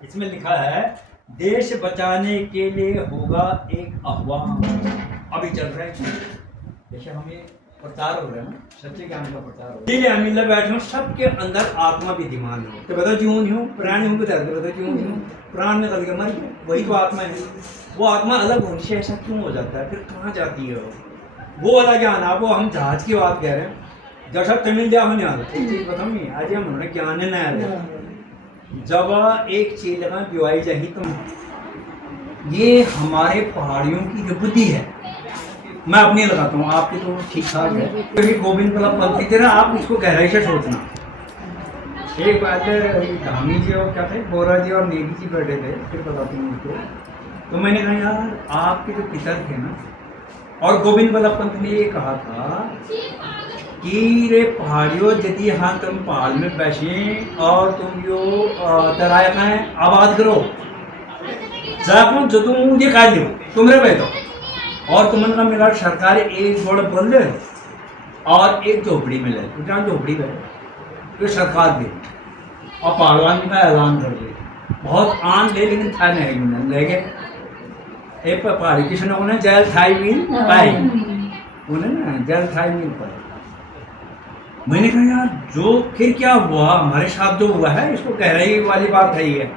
इसमें लिखा है देश बचाने के लिए होगा एक आह्वान। अभी चल रहा है जैसे हमें प्रचार हो रहा है ना, सच्चे ज्ञान का प्रचार हो रहा है। हम मिल बैठे हूँ, सबके अंदर आत्मा विद्यमान है। तो बता जीवन हूँ प्राण हूँ, बता जीवन हूँ प्राण में कभी मर गया, वही तो आत्मा है। वो आत्मा अलग होने से ऐसा क्यों हो जाता है, फिर कहाँ जाती है वो वाला ज्ञान। आप वो हम जहाज की बात कह रहे हैं, जैसा तमिल जा होने वाला एक चीज बताऊँ नहीं, आज हम उन्होंने ज्ञान है ना। जब एक चीज लगा बिवाई जाही तो ये हमारे पहाड़ियों की जो बुद्धि है, मैं अपनी लगाता हूँ, आपकी तो ठीक ठाक है। क्योंकि गोविंद बल्लभ पंत थे ना, आप उसको गहराई से सोचना। एक बात है, धामी जी और क्या थे, बोरा जी और नेगी जी बैठे थे, फिर बताती हूँ उनको। तो मैंने कहा यार आपके जो पितर थे ना, और गोविंद बल्लभ पंत ने ये कहा था कि रे पहाड़ियों यदि हाँ तुम पहाड़ में बैठे और तुम जो तराया का आबाद करो जाको जो तुम मुझे काट दो तुमरे बैठो, और तुमने का मेरा सरकार एक बड़ बंद और एक झोपड़ी में ले, तो जहाँ झोपड़ी में तो सरकार दे और पहलवान का ऐलान कर दे। बहुत आन ले लेकिन था नहीं ले गए एक पहाड़ी किसी ने जैल थाई मिल पाई उन्हें ना जैल थाई मिल पाई। मैंने कहा यार जो फिर क्या हुआ हमारे साथ जो हुआ है इसको गहराई वाली बात है ये।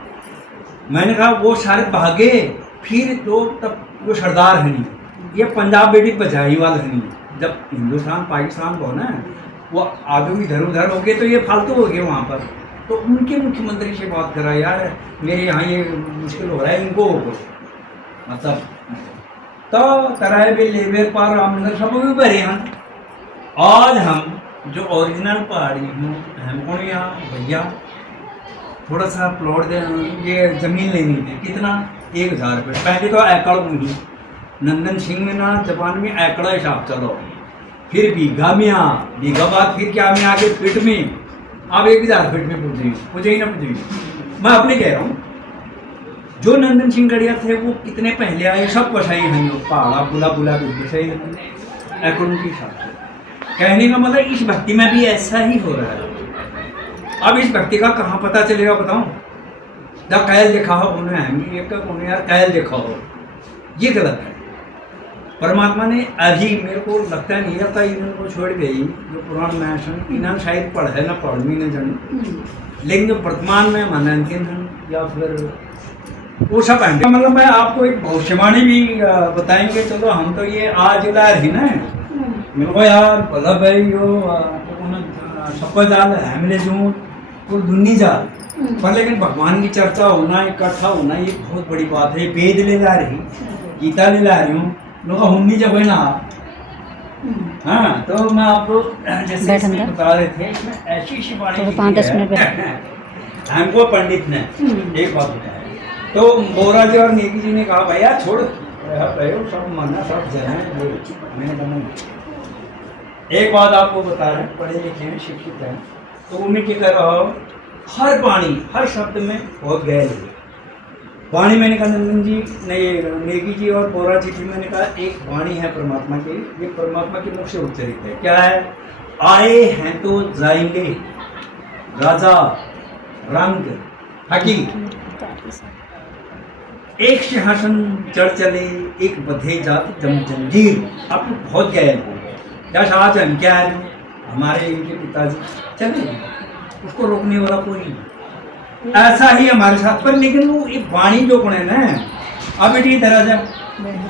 मैंने कहा वो सारे भागे, फिर तो तब वो सरदार है नहीं, ये पंजाब बेटी बजाई वाला है नहीं। जब हिंदुस्तान पाकिस्तान को ना वो आगे इधर उधर हो गए तो ये फालतू हो गए वहाँ पर। तो उनके मुख्यमंत्री से बात करा यार मेरे यहाँ ये मुश्किल हो रहा है इनको मतलब। तो तराए भी लेबर पर रामनगर सब भी भरे हैं। आज हम जो ओरिजिनल पहाड़ी हूँ हमको यहाँ भैया थोड़ा सा प्लॉट दे, ये ज़मीन लेनी थी। कितना 1000 रुपये। पहले तो एकड़ में नंदन सिंह में ना जापान में एकड़ हिसाब चलो, फिर बीघा में आ, बीघा बाद फिर क्या में आगे फीट में, अब 1000 फीट में पूछे ही ना पूछे। मैं अपने कह रहा हूँ जो नंदन सिंह गढ़िया थे वो कितने पहले आए, सब पसाई हैं पहाड़ा बुला बुला बिल्कुल सही एकड़ के हिसाब से। कहने का मतलब इस भक्ति में भी ऐसा ही हो रहा है। अब इस भक्ति का कहाँ पता चलेगा बताऊं, जब कैल देखा हो उन्हें यार कैल देखा हो, ये गलत है। परमात्मा ने अभी मेरे को लगता नहीं लगता इनको छोड़ गई जो पुराण में सन इन्हें शायद पढ़े ना पढ़ भी नहीं जानी, लेकिन जो वर्तमान में मानांकन या फिर वो सब है। मतलब मैं आपको एक भविष्यवाणी भी बताएंगे। चलो हम तो ये आज ला रही ना मेरे को यार भला भाई यो सबको जाल हमले जो तो दुनी जाल पर, लेकिन भगवान की चर्चा होना इकट्ठा होना ये बहुत बड़ी बात है। वेद ले ला रही, गीता ले ला रही हूँ लोग हुन्नी जब है ना। हाँ तो मैं आपको जैसे बता रहे थे इसमें ऐसी वाणी 5-10 मिनट हमको पंडित ने एक बात बताया। तो बोरा जी और नेगी जी ने कहा भैया छोड़ सब मानना सब जगह। मैंने कहा एक बात आपको बता रहे हैं, पढ़े लिखे हैं शिक्षित हैं, तो उन्हें क्या कर रहा हो हर वाणी हर शब्द में बहुत गहरी है वाणी। मैंने कहा नंदन जी नेगी जी और बोरा जी की मैंने कहा एक वाणी है परमात्मा की, ये परमात्मा के मुख से उच्चरित है। क्या है, आए हैं तो जाएंगे राजा रंग हकीर, एक सिंहासन चढ़ चले एक बधे जात जम जंजीर। आप बहुत गहरे हो जैसा आज हम क्या है हमारे इनके पिताजी चले उसको रोकने वाला कोई नहीं, ऐसा ही हमारे साथ पर। लेकिन वो एक वाणी जो गुण है ना, अब बेटी तरह से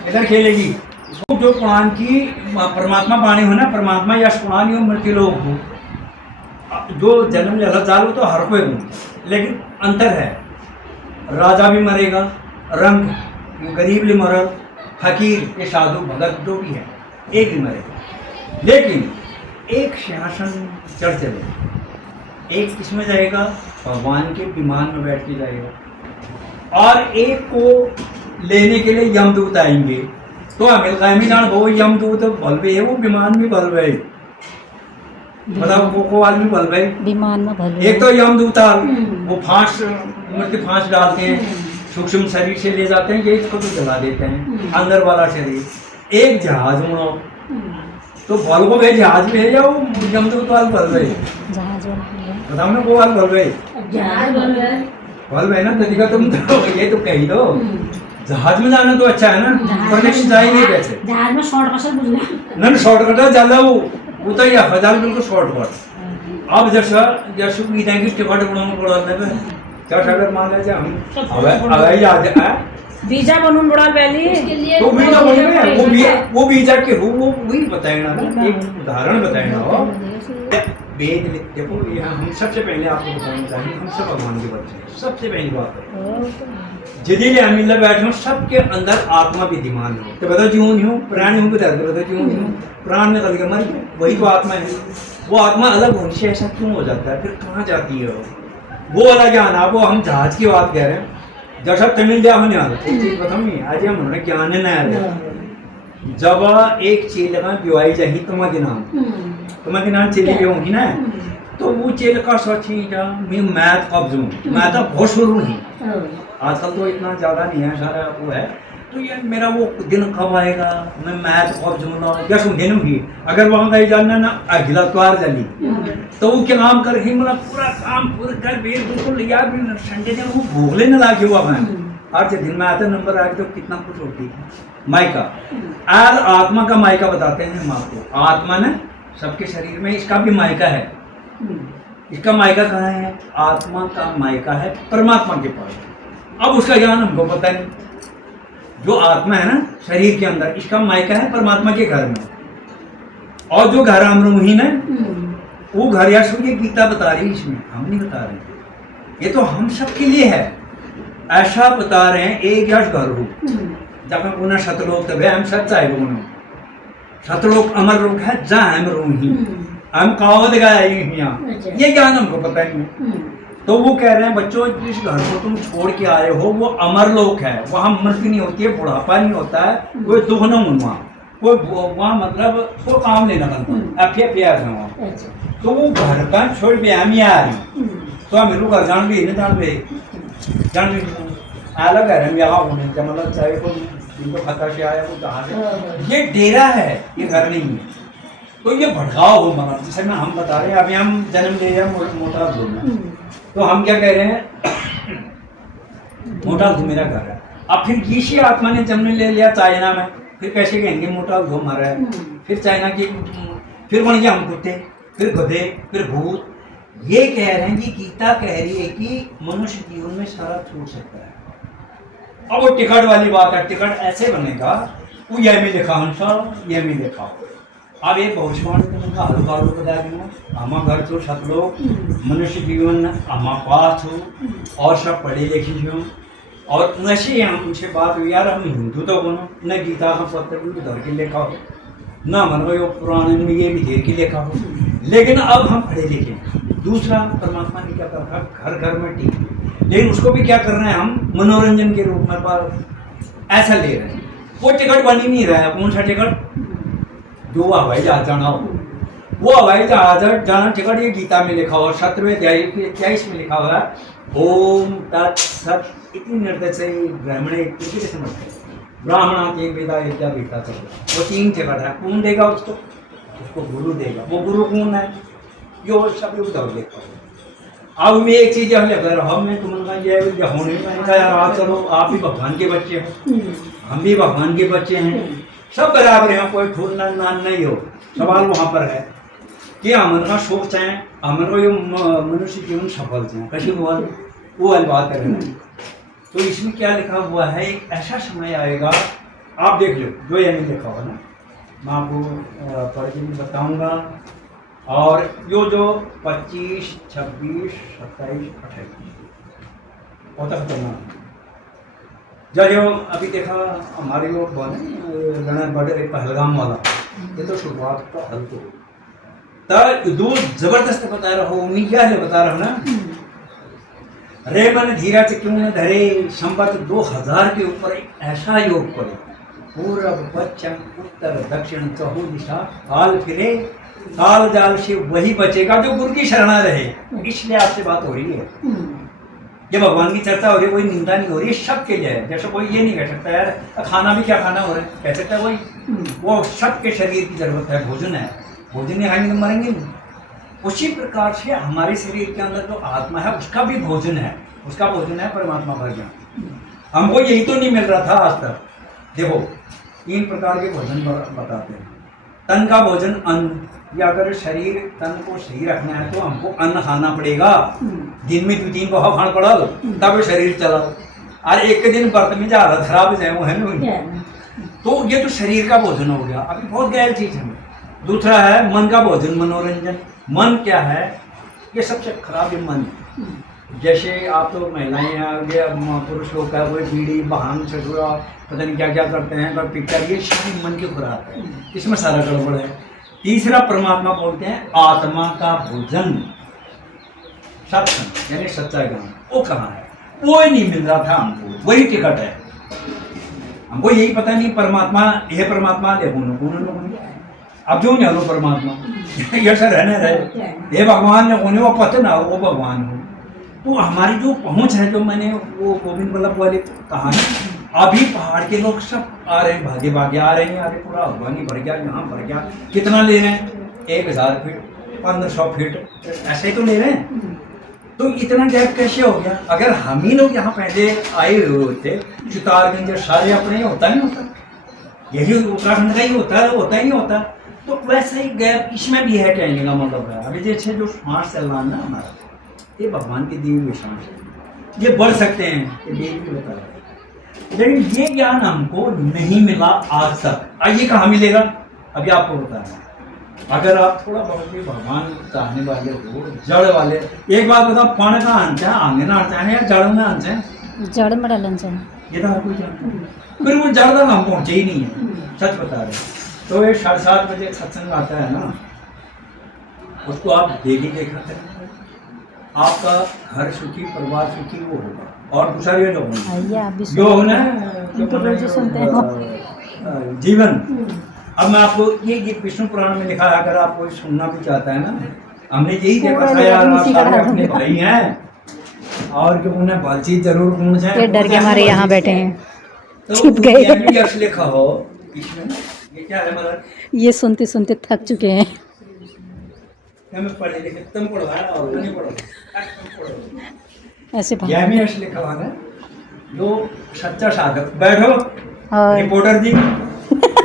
इधर खेलेगी उसको जो पुराण की परमात्मा वाणी हो ना, परमात्मा या पुराण हो मृत्यु लोग हो जो जन्म जला चालू तो हर कोई हो, लेकिन अंतर है राजा भी मरेगा, रंग गरीब भी मरल, फकीर ये साधु भगत जो भी है एक ही मरेगा। लेकिन एक सिंहासन चढ़ चले, एक किसमें जाएगा भगवान के विमान में बैठ के जाएगा, और एक को लेने के लिए यमदूत आएंगे। तो अमिलकामिलान वो यमदूत बलवे है, वो विमान भी बलवे है, मतलब वो आदमी बलवे विमान में भलवे। एक तो यमदूत वो फांस मृत्यु फांस डालते हैं, सूक्ष्म शरीर से ले जाते हैं, ये इसको तो जला देते हैं अंदर वाला शरीर। एक जहाज में तो बल को गए जहाज में है या वो जमदूत वाल बल रहे जहाज बताओ ना, वो वाल बल रहे बोल भाई ना तरीका तुम तो ये तो कही दो जहाज में जाना तो अच्छा है ना पर लेकिन जा ही नहीं कैसे जहाज में शॉर्टकट बुझना ना शॉर्टकट जाला वो तो या हजार बिल्कुल शॉर्टकट अब जैसे की थैंक यू टिकट बनाना पड़ा है क्या शगर मान ले हम अब आ जा वीजा बनून बड़ा पहले तो वीजा वही में वो वीजा के हो वो वही बताएगा ना एक उदाहरण बताएगा हो वेद देखो ये हम सबसे पहले आपको बताना चाहिए हम सब भगवान के बच्चे हैं सबसे पहली बात है जिदी ले अमीला बैठे हो सबके अंदर आत्मा विद्यमान हो तो बताओ जीवन हूँ प्राण हूँ बता दो बताओ जीवन हूँ प्राण में कभी मर गए वही तो आत्मा है वो आत्मा अलग होने से ऐसा क्यों हो जाता है फिर कहाँ जाती है वो वाला ज्ञान आप वो हम जहाज की बात कह रहे हैं जब सब तमिल जा होने वाला एक चीज बताऊँ नहीं आज हम उन्होंने ज्ञान है ना जब एक चीज लगा बिवाई जाही तुम्हारे नाम चली गई होंगी ना तो वो चेल का सोची जा मैं मैथ कब दूँ मैं तो बहुत शुरू ही आजकल तो इतना ज़्यादा नहीं है सारा वो है तो ये मेरा वो दिन कब आएगा मैं मैथ कब दूँगा क्या सुनने नहीं अगर वहाँ गई जानना ना अगला त्वार जानी तो वो क्या काम कर रही मतलब पूरा काम पूरा कर बेर बिल्कुल यार संडे दिन वो भूगले न लागे हुआ मैं हर दिन में आता नंबर आए तो कितना कुछ होती है माइका आज आत्मा का माइका बताते हैं हम आपको आत्मा ना सबके शरीर में इसका भी मायका है इसका मायका कहाँ है आत्मा का मायका है परमात्मा के पास अब उसका ज्ञान हमको पता नहीं जो आत्मा है ना शरीर के अंदर इसका मायका है परमात्मा के घर में और जो घर अमरमुहीन है वो घर या सूर्य गीता बता रही है इसमें हम नहीं बता रहे ये तो हम सब के लिए है ऐसा बता रहे हैं एक यश घर हो जब हम उन्हें शतलोक तब हम सच्चाई बोनो शतलोक अमर लोक है जहाँ हम रूही हम कहावत गाया ये ज्ञान हमको पता नहीं तो वो कह रहे हैं बच्चों जिस घर को तुम छोड़ के आए हो वो अमर लोक है वहाँ मृत्यु नहीं होती है बुढ़ापा नहीं होता है कोई दुख न वहाँ कोई वहाँ मतलब कोई काम नहीं लगता प्यार है वहाँ तो वो घर का छोड़ भी हम ही आ रही तो हम लोग घर जान भी जान भी अलग है यहाँ होने मतलब चाहे को इनको खतर से आया वो कहाँ से ये डेरा है ये घर नहीं है तो ये भड़काव हो मगर जैसे मैं हम बता रहे हैं अभी हम जन्म ले रहे मोटा बोलना तो हम क्या कह रहे हैं मोटा धो मेरा घर है अब फिर इसी आत्मा ने जन्म ले लिया चाइना में फिर कैसे कहेंगे मोटा धो मरा है फिर चाइना की फिर बन गया हम कुत्ते फिर गधे फिर भूत ये कह रहे हैं कि गीता कह रही है कि मनुष्य जीवन में सारा छूट सकता है अब वो टिकट वाली बात है टिकट ऐसे बनेगा वो ये में लिखा हमसा ये में लिखा अब ये भविष्यवाणी का हल्का बता दूँ हमा घर तो सब लोग मनुष्य जीवन हमा पास हो और सब पढ़े लिखे हो और नशे हम उनसे बात हुई यार हम हिंदू तो बनो न गीता का पत्र भी धर के लिखा हो न मनो यो पुराने में ये भी घेर के लिखा हो लेकिन अब हम पढ़े लिखे दूसरा परमात्मा ने क्या कर रखा घर घर में टीवी लेकिन उसको भी क्या कर रहे हैं हम मनोरंजन के रूप में पर ऐसा ले रहे हैं वो टिकट बन ही नहीं रहा है कौन सा टिकट जो हवाई जहाज जाना हो वो हवाई जहाज जाना टिकट ये गीता में लिखा हुआ 17वें अध्याय के 23 में लिखा हुआ है ओम तत्सत इति निर्देश ब्राह्मणे ब्राह्मणा तीन वेदा विद्या बेटा चलो वो 3 टिकट है कौन देगा उसको गुरु देगा वो गुरु कौन है जो सब उधर देखा अब मैं एक चीज अगर हम तुमने ये होने मैंने कहा यार आप चलो आप भी भगवान के बच्चे हो हम भी भगवान के बच्चे हैं सब बराबर हैं कोई ठूर नान नहीं हो सवाल वहाँ पर है कि अमन का सोच है अमन को ये मनुष्य जीवन सफल है कभी वो वाली बात करें तो इसमें क्या लिखा हुआ है एक ऐसा समय आएगा आप देख लो जो ये नहीं लिखा हुआ ना मैं आपको पढ़ के बताऊँगा और जो 25, 26, 27, 28 बहुत खतरनाक जो अभी देखा हमारे लोग बने लड़न बड़े पहलगाम वाला ये तो शुरुआत का हल तो तब दो जबरदस्त बता रहा हो उम्मीद क्या है बता रहा हूँ ना रे मन धीरा से क्यों न धरे संपत 2000 के ऊपर एक ऐसा योग पड़े पूर्व पश्चिम उत्तर दक्षिण चहु दिशा काल फिरे काल जाल से वही बचेगा जो गुरु की शरणा रहे इसलिए आपसे बात हो रही है ये भगवान की चर्चा हो रही है कोई निंदा नहीं हो रही है सबके लिए है जैसे कोई ये नहीं कह सकता यार खाना भी क्या खाना हो रहा है कह सकता है कोई वो सबके शरीर की जरूरत है भोजन नहीं खाएंगे तो मरेंगे नहीं उसी प्रकार से हमारे शरीर के अंदर जो आत्मा है उसका भी भोजन है उसका भोजन है परमात्मा का ज्ञान। हमको यही तो नहीं मिल रहा था आज तक। देखो 3 प्रकार के भोजन बताते हैं। तन का भोजन अन्न, या अगर शरीर तन को सही रखना है तो हमको अन्न खाना पड़ेगा। दिन में 2-3 पोहा खाना पड़ा तब शरीर चला। और एक दिन व्रत में जा रहा खराब जाए वो है ना, तो ये तो शरीर का भोजन हो गया। अभी बहुत गैर चीज है। दूसरा है मन का भोजन, मनोरंजन। मन क्या है? ये सबसे खराब है मन। जैसे आप तो महिलाएं हैं, पुरुष लोग का कोई बीड़ी भांग ससुरा पता नहीं क्या क्या करते हैं, पर पिक्चर, ये सारी मन की खुराक है, इसमें सारा गड़बड़ है। तीसरा परमात्मा बोलते हैं आत्मा का भोजन, सत्संग यानी सच्चा ज्ञान। वो कहाँ है? वो ही नहीं मिल रहा था हमको, वही टिकट है। हमको यही पता नहीं परमात्मा ये परमात्मा ले अब जो नहीं परमात्मा ये सर रहने रहे ये भगवान ने होने वो पता ना हो वो भगवान हो। तो हमारी जो पहुंच है, जो मैंने वो गोविंद वल्लभ वाले कहा है, अभी पहाड़ के लोग सब आ रहे हैं, भागे भागे आ रहे हैं। अरे पूरा अफगानी भर गया, यहाँ भर गया। कितना ले रहे हैं? 1000 फीट, 1500 फीट, ऐसे ही तो ले रहे हैं। तो इतना गैप कैसे हो गया? अगर हम ही लोग यहाँ पहले आए हुए होते, चितारगंज सारे अपने होता नहीं होता, यही उत्तराखंड का ही होता ही नहीं होता। तो वैसा ही गैप इसमें भी है, कहने का मतलब है। अभी जैसे जो सांस चल रहा है ना हमारा, ये भगवान की दी हुई सांस है, ये बढ़ सकते हैं, ये देख भी बता रहा है। लेकिन ये ज्ञान हमको नहीं मिला आज तक। आइए कहाँ मिलेगा? अभी आपको बता रहा हूँ। अगर आप थोड़ा बहुत भी भगवान चाहने वाले हो, जड़ वाले, एक बात बताओ, पानी का अंश है, आगे ना अंश है या जड़ में अंश है? जड़ में डालन से ये तो हर कोई जानता है। फिर वो जड़ तक हम पहुँचे ही नहीं है, सच बता रहे। तो ये 7:30 बजे सत्संग आता है ना, उसको आप डेली देखा करें, आपका घर सुखी, परिवार सुखी वो होगा। और दूसरा ये जो होना जीवन। अब मैं आपको ये विष्णु पुराण में लिखा है, अगर आप कोई सुनना भी चाहता है ना, हमने यही देखा था यार, आप सारे अपने भाई हैं और क्यों उन्हें बातचीत जरूर पूछे। डर के हमारे यहाँ बैठे हैं, तो छिप गए। यश लिखा हो इसमें, ये क्या है मतलब? ये सुनते सुनते थक चुके हैं। मैं पढ़े लिखे तुम पढ़ो और नहीं पढ़ो, ऐसे यह भी यश लिखा हुआ है, जो सच्चा साधक। बैठो और रिपोर्टर जी,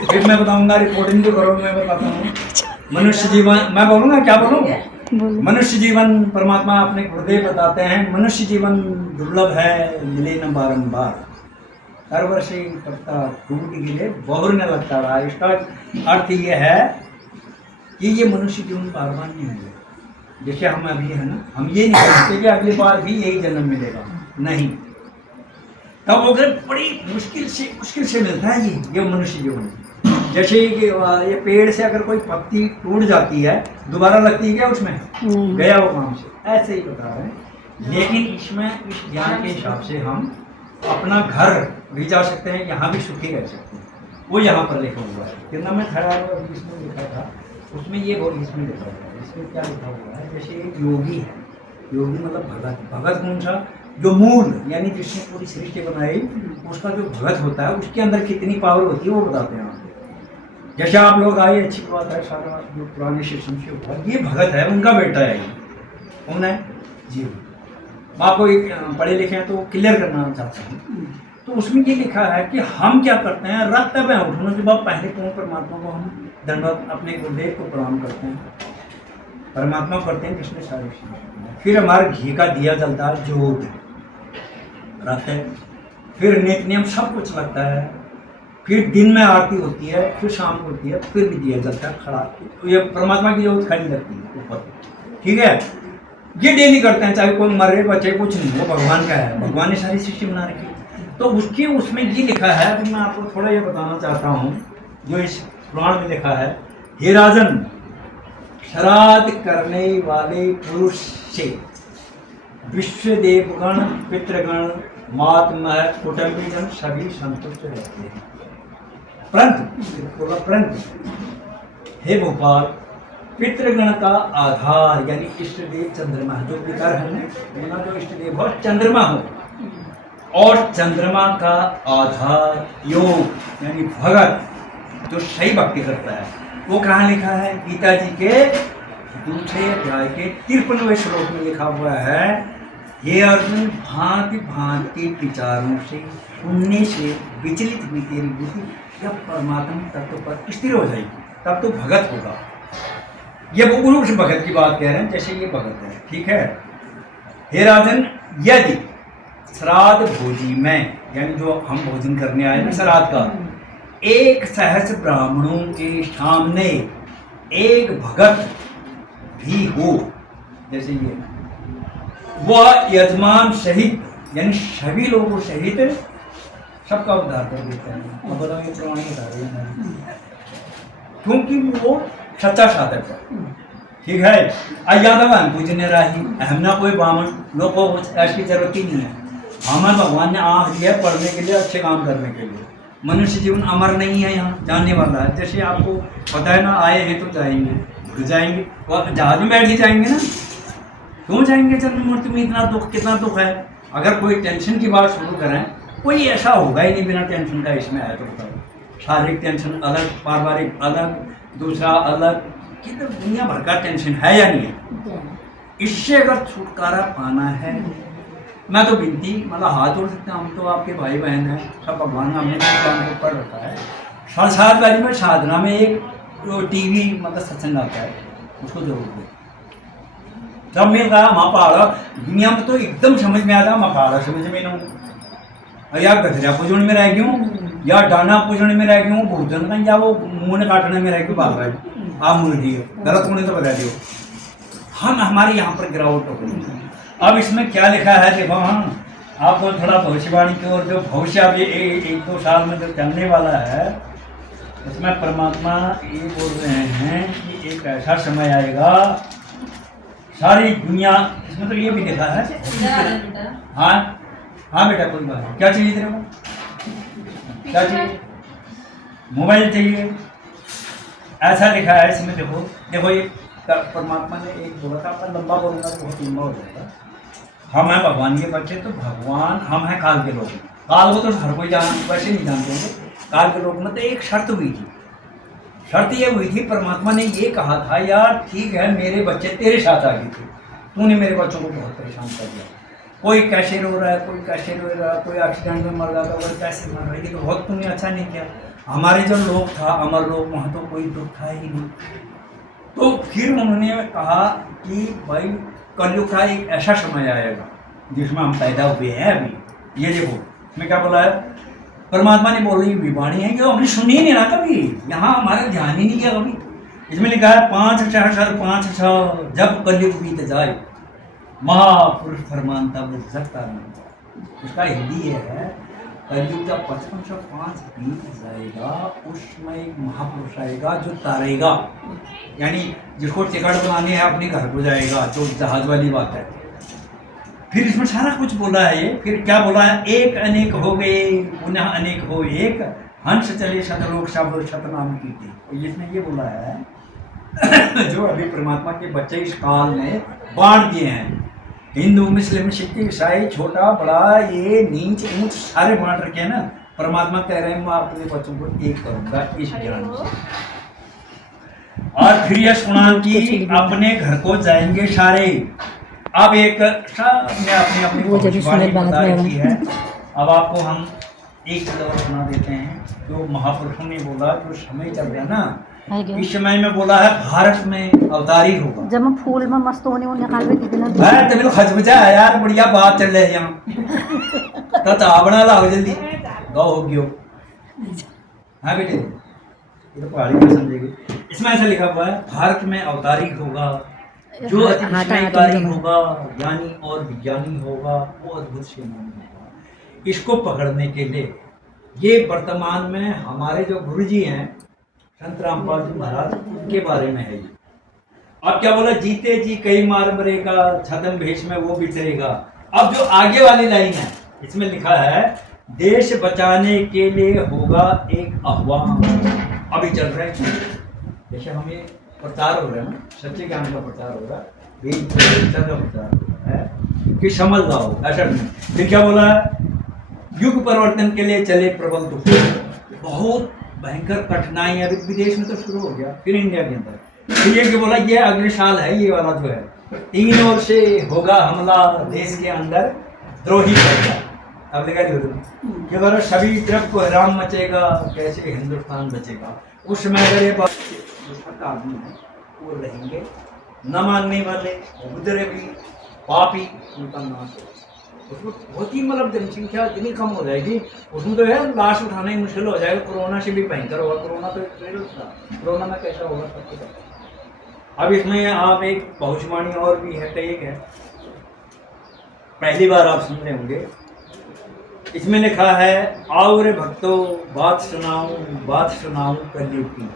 फिर मैं बताऊंगा, रिपोर्टिंग जो करो मैं बताता हूँ। मनुष्य जीवन, मैं बोलूँगा क्या बोलूँ? मनुष्य जीवन परमात्मा अपने गुरुदेव बताते हैं, मनुष्य जीवन दुर्लभ है, मिले न बारंबार, हर वर्ष ही पत्ता टूट गिरे बहुर न लगता रहा। इसका अर्थ ये है कि ये मनुष्य जीवन बार बार नहीं मिलेगा। जैसे हम अभी है ना, हम ये नहीं कहते कि अगली बार भी यही जन्म मिलेगा, नहीं। तब वो बड़ी मुश्किल से मिलता है ये मनुष्य जीवन। जैसे ये पेड़ से अगर कोई पत्ती टूट जाती है, दोबारा लगती है क्या उसमें? गया वो काम से, ऐसे ही बता रहे हैं। लेकिन इसमें इस ज्ञान के हिसाब से हम अपना घर भी जा सकते हैं, यहाँ भी सुखी रह सकते हैं। वो यहाँ पर लिखा हुआ है, कितना में खड़ा हुआ इसमें लिखा था, उसमें ये और इसमें लिखा हुआ है। इसमें क्या लिखा हुआ है? जैसे एक योगी है, योगी मतलब भगत। भगत कौन सा? जो मूल यानी जिसने पूरी सृष्टि बनाई, उसका जो भगत होता है, उसके अंदर कितनी पावर होती है वो बताते हैं आपको। जैसे आप लोग आए, अच्छी बात है, सारा जो पुराने सिस्टम से हुआ, ये भगत है, उनका बेटा है। ये कौन है? जीव। मैं आपको एक पढ़े लिखे हैं तो क्लियर करना चाहता हूँ। तो उसमें ये लिखा है कि हम क्या करते हैं, रात में उठने के बाद पहले कौन परमात्मा को हम दंडवत अपने गुरुदेव को प्रणाम करते हैं, परमात्मा करते हैं जिसने सारे। फिर हमारे घी का दिया जलता है, जोत रखते हैं, फिर नित्य नियम सब कुछ लगता है, फिर दिन में आरती होती है, फिर शाम को होती है, फिर भी दिया जलता है खड़ा। तो ये परमात्मा की जोत खड़ी लगती है ऊपर, ठीक है। ये डेली करते हैं, चाहे कोई मरे बचे कुछ नहीं, वो भगवान का है, भगवान ने सारी सृष्टि बना रखी। तो उसके उसमें ये लिखा है, अभी मैं आपको थोड़ा ये बताना चाहता हूँ, जो इस पुराण में लिखा है। हे राजन, श्राद्ध करने वाले पुरुष से विश्व देवगण, पितृगण, मातम, कुटुंबीजन सभी संतुष्ट रहते हैं। परंतु हे भोपाल, पितृगण का आधार यानी इष्ट देव चंद्रमा, जो पितर है ना, जो इष्ट देव हो चंद्रमा हो, और चंद्रमा का आधार योग यानी भगत, जो सही भक्ति करता है। वो कहाँ लिखा है? गीता जी के 2 अध्याय के 53वें श्लोक में लिखा हुआ है हे अर्जुन, भांति भांति विचारों से सुनने से विचलित हुई तेरी बुद्धि जब परमात्मा तत्व पर स्थिर हो जाएगी तब तो भगत होगा। ये वो उस भगत की बात कह रहे हैं जैसे ये भगत है, ठीक है। हे राजन, यदि श्राद्ध भोजी में, यानी जो हम भोजन करने आए ना श्राद्ध का, एक सहस्र ब्राह्मणों के सामने एक भगत भी हो, जैसे ये, वह यजमान सहित यानी सभी लोगों सहित सबका उद्धार कर देता है। अब बताओ ये पुरानी बता रही है, क्योंकि वो सच्चा साधक है, ठीक है। यादव पूजने राही हमना कोई बामन लोग को ऐसी जरूरत ही नहीं है। हमें भगवान ने आँख दिया पढ़ने के लिए, अच्छे काम करने के लिए। मनुष्य जीवन अमर नहीं है, यहाँ जानने वाला है। जैसे आपको पता है ना, आए हैं तो जाएंगे, भूल जाएंगे, और जहाज में बैठ ही जाएंगे ना, क्यों जाएंगे जन्म मृत्यु में? इतना दुख, कितना दुख है। अगर कोई टेंशन की बात शुरू करें, कोई ऐसा होगा ही नहीं बिना टेंशन का इसमें आया तो बताओ। शारीरिक टेंशन अलग, पारिवारिक अलग, दूसरा अलग, किधर दुनिया भर का टेंशन है या नहीं है। इससे अगर छुटकारा पाना है, मैं तो विनती मतलब हाथ जोड़ सकते हैं, हम तो आपके भाई बहन हैं, सब भगवान हमने को पढ़ रखा है। 7:30 बजे में साधना में एक टीवी मतलब सत्संग आता है, उसको जरूर दें। तब मैं कहा माँ पहाड़ा दुनिया में तो एकदम समझ में आता, माँ पहाड़ा समझ में ना, या गधरा पूजन में रह गया हूँ, या डाना पूजन में रह गया हूँ, भोजन का, या वो मुँह काटने में रह गया बाल रहा है। आप मुर्गी गलत होने तो बता दियो, हम हमारे यहाँ पर गिरावट हो गई। अब इसमें क्या लिखा है देखो, हम आपको थोड़ा भविष्यवाणी की ओर, जो भविष्य अभी 1-2 साल में जो चलने वाला है, उसमें परमात्मा ये बोल रहे हैं कि एक ऐसा समय आएगा, सारी दुनिया, इसमें तो ये भी लिखा है। हाँ हाँ बेटा, कोई बात नहीं। क्या चाहिए तेरे को? क्या चाहिए? मोबाइल चाहिए? ऐसा लिखा है इसमें, देखो देखो, ये परमात्मा ने एक बोला था, अपना लंबा बोलूंगा तो बहुत लंबा हो जाएगा। हम हैं भगवान के बच्चे, तो भगवान, हम हैं काल के लोग। काल को तो हर कोई वैसे नहीं जानते होंगे। काल के लोग में तो एक शर्त हुई थी, शर्त ये हुई थी, परमात्मा ने ये कहा था, यार ठीक है मेरे बच्चे तेरे साथ आ गए थे, तूने मेरे बच्चों को बहुत परेशान कर दिया। कोई कैसे रो रहा है, कोई कैसे रो रहा है, कोई एक्सीडेंट में मर रहा था, कोई कैसे मर रही थी, तो बहुत तूने अच्छा नहीं किया। हमारे जो लोग था, अमर लोग, वहाँ तो कोई दुख था ही नहीं। तो फिर उन्होंने कहा कि भाई कलयुग का एक ऐसा समय आएगा जिसमें हम पैदा हुए हैं अभी। ये देखो इसमें क्या बोला है, परमात्मा ने बोली विवाणी है, जो हमने सुनी नहीं ना कभी, यहाँ हमारा ध्यान ही नहीं किया कभी। इसमें लिखा है 5,000 जब कलयुग बीत जाए, महापुरुष फरमान तब सकता नहीं। उसका हिंदी है, कलयुग जब 5505 बीत जाएगा, उसमें एक महापुरुष आएगा जो तारेगा, यानी जिसको टिकट बनानी है अपने घर को जाएगा, जो जहाज वाली बात है। फिर इसमें सारा कुछ बोला है ये, फिर क्या बोला है, एक अनेक हो गए पुनः अनेक हो एक, हंस चले शतलोक सब शतनाम कीर्ति। तो इसमें ये बोला है जो अभी परमात्मा के बच्चे इस काल में बांट दिए हैं, हिंदू मुस्लिम सिख ईसाई छोटा बड़ा, ये नीच ऊंच सारे बांट रखे हैं ना। परमात्मा कह रहे हैं मैं अपने बच्चों को एक करूंगा इस ज्ञान से। और फिर यह सुना कि अपने घर को जाएंगे सारे। अब एक सबने अपनी अपनी भविष्यवाणी बता रखी है। अब आपको हम एक और सुना देते हैं, जो महापुरुषों ने बोला, जो समय चल रहा है ना, इस समय में बोला है भारत में अवतारी होगा। जब हम फूल में मस्त होने उन्हें निकाल भी कितना है तभी खजबजा है यार, बढ़िया बात चल रही है यहाँ। तो चावड़ा लाओ जल्दी, गौ हो गयो। हाँ बेटे, ये तो पहाड़ी में समझेगी। इसमें ऐसा लिखा हुआ है, भारत में अवतारी होगा, जो अतिशयकारी होगा, ज्ञानी और विज्ञानी होगा, वो अद्भुत सेनानी होगा। इसको पकड़ने के लिए ये वर्तमान में हमारे जो गुरुजी हैं संत रामपाल जी महाराज के बारे में है। ये अब क्या बोला, जीते जी कई मार मरेगा, छदम भेष में वो बिछड़ेगा। अब जो आगे वाली लाइन है इसमें लिखा है, देश बचाने के लिए होगा एक आह्वान। अभी चल रहा है, जैसे हमें प्रचार हो रहा है ना, सच्चे ज्ञान का प्रचार हो रहा है, का प्रचार है कि समझ जाओ ऐसा नहीं। फिर क्या बोला है, युग परिवर्तन के लिए चले प्रबल तूफान। बहुत भयंकर कठिनाई अभी विदेश में तो शुरू हो गया, फिर इंडिया के अंदर। फिर ये कि बोला ये अगले साल है, ये वाला जो है तीन ओर से होगा हमला, देश के अंदर द्रोही पड़ेगा। अब लिखा जो कि अगर सभी तरफ को हराम मचेगा, कैसे हिंदुस्तान बचेगा। उस समय अगर ये बात आदमी है वो रहेंगे, न मानने वाले उधर भी पापी, उनका नाश हो। उसमें बहुत ही मतलब जनसंख्या इतनी कम हो जाएगी, उसमें तो है लाश उठाना ही मुश्किल हो जाएगा। कोरोना से भी भयंकर होगा। कोरोना तो एक वायरस था, कोरोना में कैसा होगा सबको पता है। अब इसमें आप एक भविष्यवाणी और भी है, एक है, पहली बार आप सुन रहे होंगे। इसमें लिखा है, आओ रे भक्तों बात सुनाऊं कलयुग की,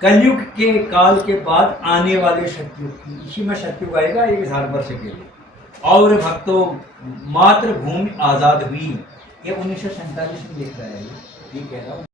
कलयुग के काल के बाद आने वाले सतयुग की। इसी में सतयुग आएगा 1000 वर्ष के लिए। और भक्तों मातृभूमि आजाद हुई, ये 1947 में लिख रहा है, ये कह रहा हूँ।